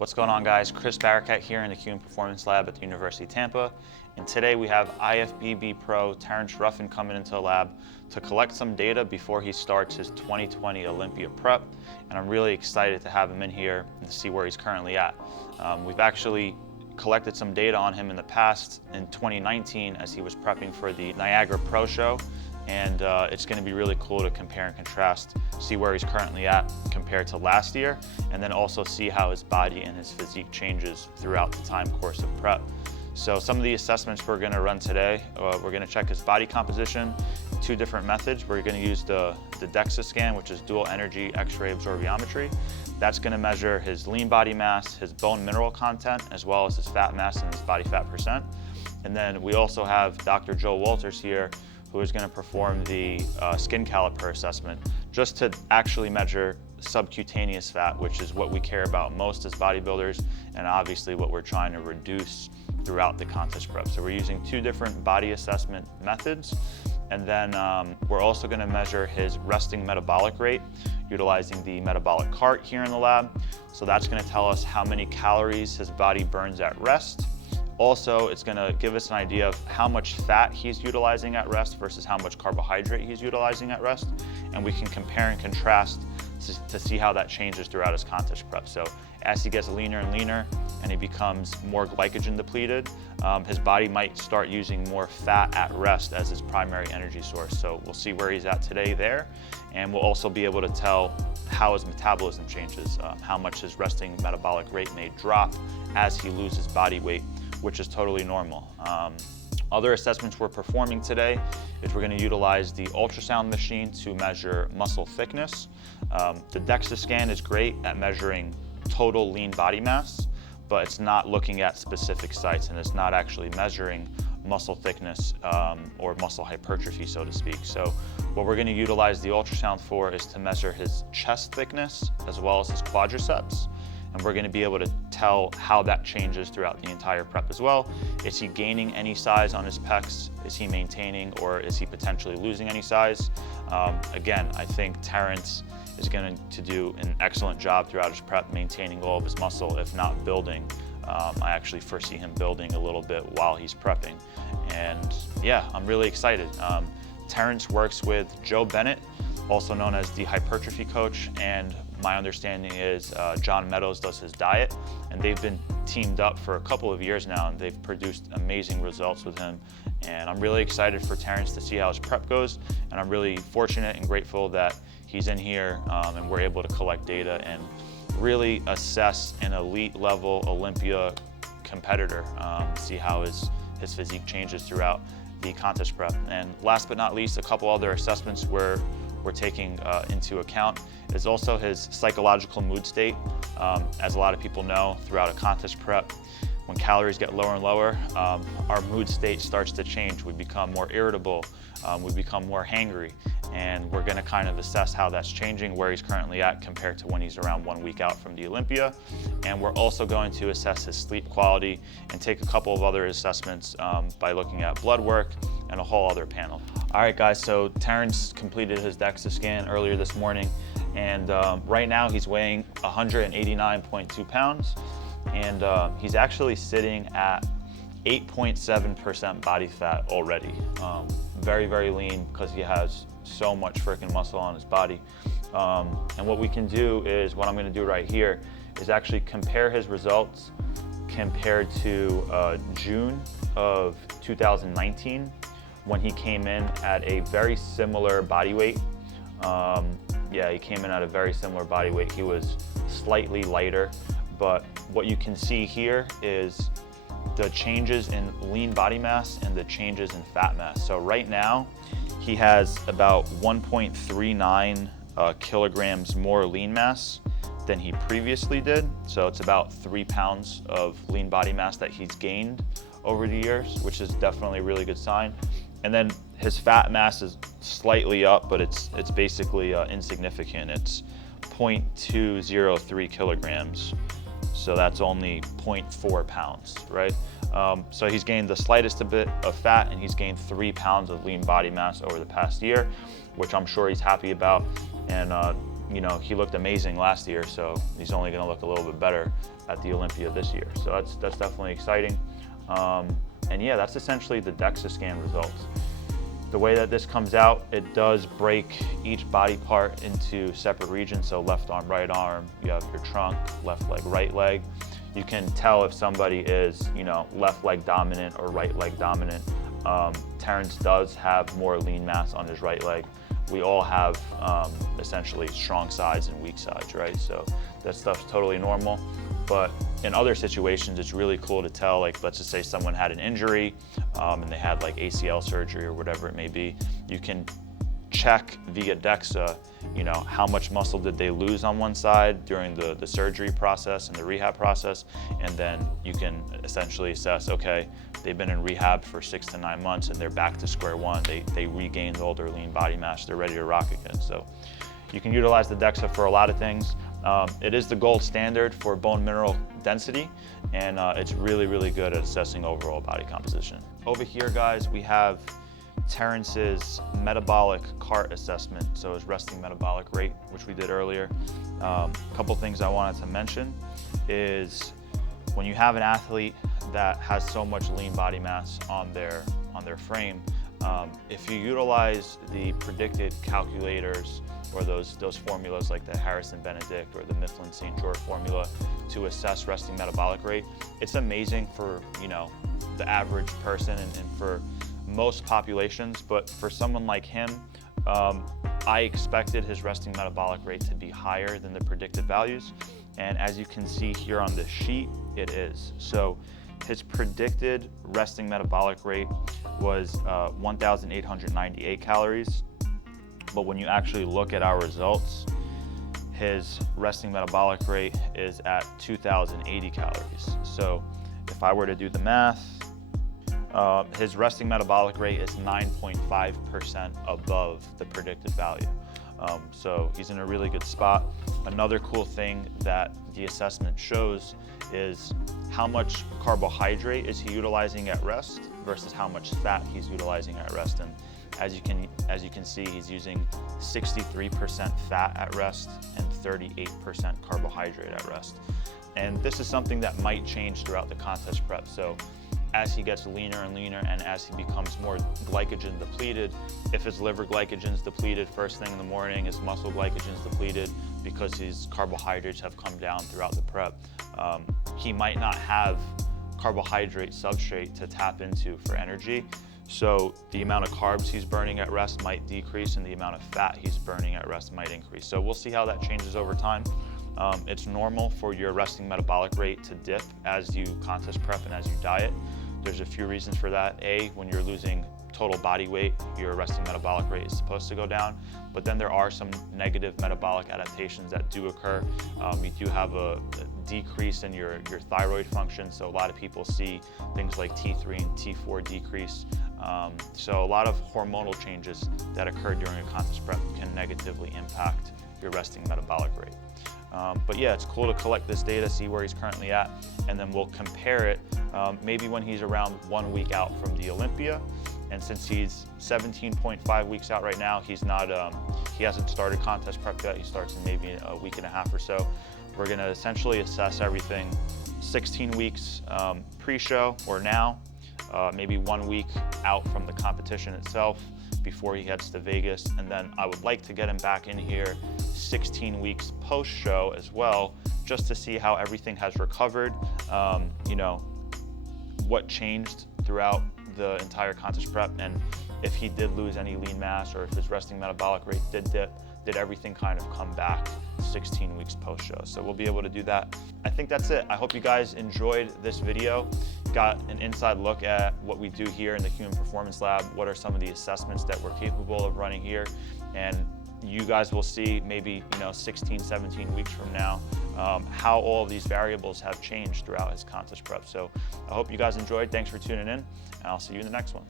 What's going on, guys? Chris Barakat here in the Human Performance Lab at the University of Tampa. And today we have IFBB Pro Terrence Ruffin coming into the lab to collect some data before he starts his 2020 Olympia prep. And I'm really excited to have him in here and to see where he's currently at. We've actually collected some data on him in the past in 2019 as he was prepping for the Niagara Pro Show. And it's going to be really cool to compare and contrast, see where he's currently at compared to last year, and then also see how his body and his physique changes throughout the time course of prep. So some of the assessments we're going to run today, we're going to check his body composition, two different methods. We're going to use the Dexa Scan, which is dual energy X-ray absorptiometry. That's going to measure his lean body mass, his bone mineral content, as well as his fat mass and his body fat percent. And then we also have Dr. Joe Walters here, who is going to perform the skin caliper assessment, just to actually measure subcutaneous fat, which is what we care about most as bodybuilders, and obviously what we're trying to reduce throughout the contest prep. So we're using two different body assessment methods, and then we're also going to measure his resting metabolic rate utilizing the metabolic cart here in the lab. So that's going to tell us how many calories his body burns at rest. Also, it's going to give us an idea of how much fat he's utilizing at rest versus how much carbohydrate he's utilizing at rest. And we can compare and contrast to see how that changes throughout his contest prep. So as he gets leaner and leaner and he becomes more glycogen depleted, his body might start using more fat at rest as his primary energy source. So we'll see where he's at today there. And we'll also be able to tell how his metabolism changes, how much his resting metabolic rate may drop as he loses body weight, which is totally normal. Other assessments we're performing today is we're going to utilize the ultrasound machine to measure muscle thickness. The Dexa Scan is great at measuring total lean body mass, but it's not looking at specific sites, and it's not actually measuring muscle thickness or muscle hypertrophy, so to speak. So what we're going to utilize the ultrasound for is to measure his chest thickness as well as his quadriceps. And we're going to be able to tell how that changes throughout the entire prep as well. Is he gaining any size on his pecs? Is he maintaining, or is he potentially losing any size? Again, I think Terrence is going to do an excellent job throughout his prep, maintaining all of his muscle, if not building. I actually foresee him building a little bit while he's prepping. And yeah, I'm really excited. Terrence works with Joe Bennett, also known as the hypertrophy coach, and my understanding is John Meadows does his diet, and they've been teamed up for a couple of years now, and they've produced amazing results with him. And I'm really excited for Terrence to see how his prep goes, and I'm really fortunate and grateful that he's in here and we're able to collect data and really assess an elite level Olympia competitor, see how his physique changes throughout the contest prep. And last but not least, a couple other assessments we're taking into account is also his psychological mood state. As a lot of people know, throughout a contest prep, when calories get lower and lower, our mood state starts to change. We become more irritable, we become more hangry, and we're gonna kind of assess how that's changing, where he's currently at compared to when he's around 1 week out from the Olympia. And we're also going to assess his sleep quality and take a couple of other assessments by looking at blood work and a whole other panel. All right, guys, so Terrence completed his Dexa Scan earlier this morning, and right now he's weighing 189.2 pounds, and he's actually sitting at 8.7% body fat already. Very, very lean because he has so much freaking muscle on his body. And what we can do is, what I'm gonna do right here is actually compare his results compared to June of 2019, when he came in at a very similar body weight. Yeah, he came in at a very similar body weight. He was slightly lighter, but what you can see here is the changes in lean body mass and the changes in fat mass. So right now, he has about 1.39 kilograms more lean mass than he previously did. So it's about 3 pounds of lean body mass that he's gained over the years, which is definitely a really good sign. And then his fat mass is slightly up, but it's basically insignificant. It's 0.203 kilograms. So that's only 0.4 pounds, right? So he's gained the slightest bit of fat, and he's gained 3 pounds of lean body mass over the past year, which I'm sure he's happy about. And you know, he looked amazing last year, so he's only going to look a little bit better at the Olympia this year. So that's definitely exciting. And yeah, that's essentially the Dexa Scan results. The way that this comes out, it does break each body part into separate regions. So left arm, right arm, you have your trunk, left leg, right leg. You can tell if somebody is, you know, left leg dominant or right leg dominant. Terrence does have more lean mass on his right leg. We all have essentially strong sides and weak sides, right? So that stuff's totally normal. But in other situations, it's really cool to tell, like, let's just say someone had an injury and they had like ACL surgery or whatever it may be. You can check via Dexa, you know, how much muscle did they lose on one side during the surgery process and the rehab process. And then you can essentially assess, okay, they've been in rehab for 6 to 9 months and they're back to square one. They regained all their lean body mass. They're ready to rock again. So you can utilize the Dexa for a lot of things. It is the gold standard for bone mineral density, and it's really, really good at assessing overall body composition. Over here, guys, we have Terrence's metabolic cart assessment, so his resting metabolic rate, which we did earlier. A couple things I wanted to mention is when you have an athlete that has so much lean body mass on their frame, if you utilize the predicted calculators or those formulas like the Harrison-Benedict or the Mifflin-St. George formula to assess resting metabolic rate, it's amazing for, you know, the average person and for most populations. But for someone like him, I expected his resting metabolic rate to be higher than the predicted values. And as you can see here on the sheet, it is. So his predicted resting metabolic rate was 1,898 calories. But when you actually look at our results, his resting metabolic rate is at 2,080 calories. So if I were to do the math, his resting metabolic rate is 9.5% above the predicted value. So he's in a really good spot. Another cool thing that the assessment shows is how much carbohydrate is he utilizing at rest versus how much fat he's utilizing at rest. And as you can see, he's using 63% fat at rest and 38% carbohydrate at rest. And this is something that might change throughout the contest prep. So as he gets leaner and leaner and as he becomes more glycogen depleted, if his liver glycogen is depleted first thing in the morning, his muscle glycogen is depleted because his carbohydrates have come down throughout the prep, he might not have carbohydrate substrate to tap into for energy. So the amount of carbs he's burning at rest might decrease and the amount of fat he's burning at rest might increase. So we'll see how that changes over time. It's normal for your resting metabolic rate to dip as you contest prep and as you diet. There's a few reasons for that. A, when you're losing total body weight, your resting metabolic rate is supposed to go down. But then there are some negative metabolic adaptations that do occur. You do have a decrease in your thyroid function. So a lot of people see things like T3 and T4 decrease. So a lot of hormonal changes that occur during a contest prep can negatively impact your resting metabolic rate. But yeah, it's cool to collect this data, see where he's currently at, and then we'll compare it maybe when he's around 1 week out from the Olympia. And since he's 17.5 weeks out right now, he hasn't started contest prep yet. He starts in maybe a week and a half or so. We're gonna essentially assess everything 16 weeks pre-show or now, maybe 1 week out from the competition itself before he heads to Vegas. And then I would like to get him back in here 16 weeks post-show as well, just to see how everything has recovered, you know, what changed throughout the entire contest prep, and if he did lose any lean mass or if his resting metabolic rate did dip, did everything kind of come back 16 weeks post-show. So we'll be able to do that. I think that's it. I hope you guys enjoyed this video, got an inside look at what we do here in the Human Performance Lab, what are some of the assessments that we're capable of running here, and you guys will see maybe 16, 17 weeks from now how all of these variables have changed throughout his contest prep. So I hope you guys enjoyed. Thanks for tuning in, and I'll see you in the next one.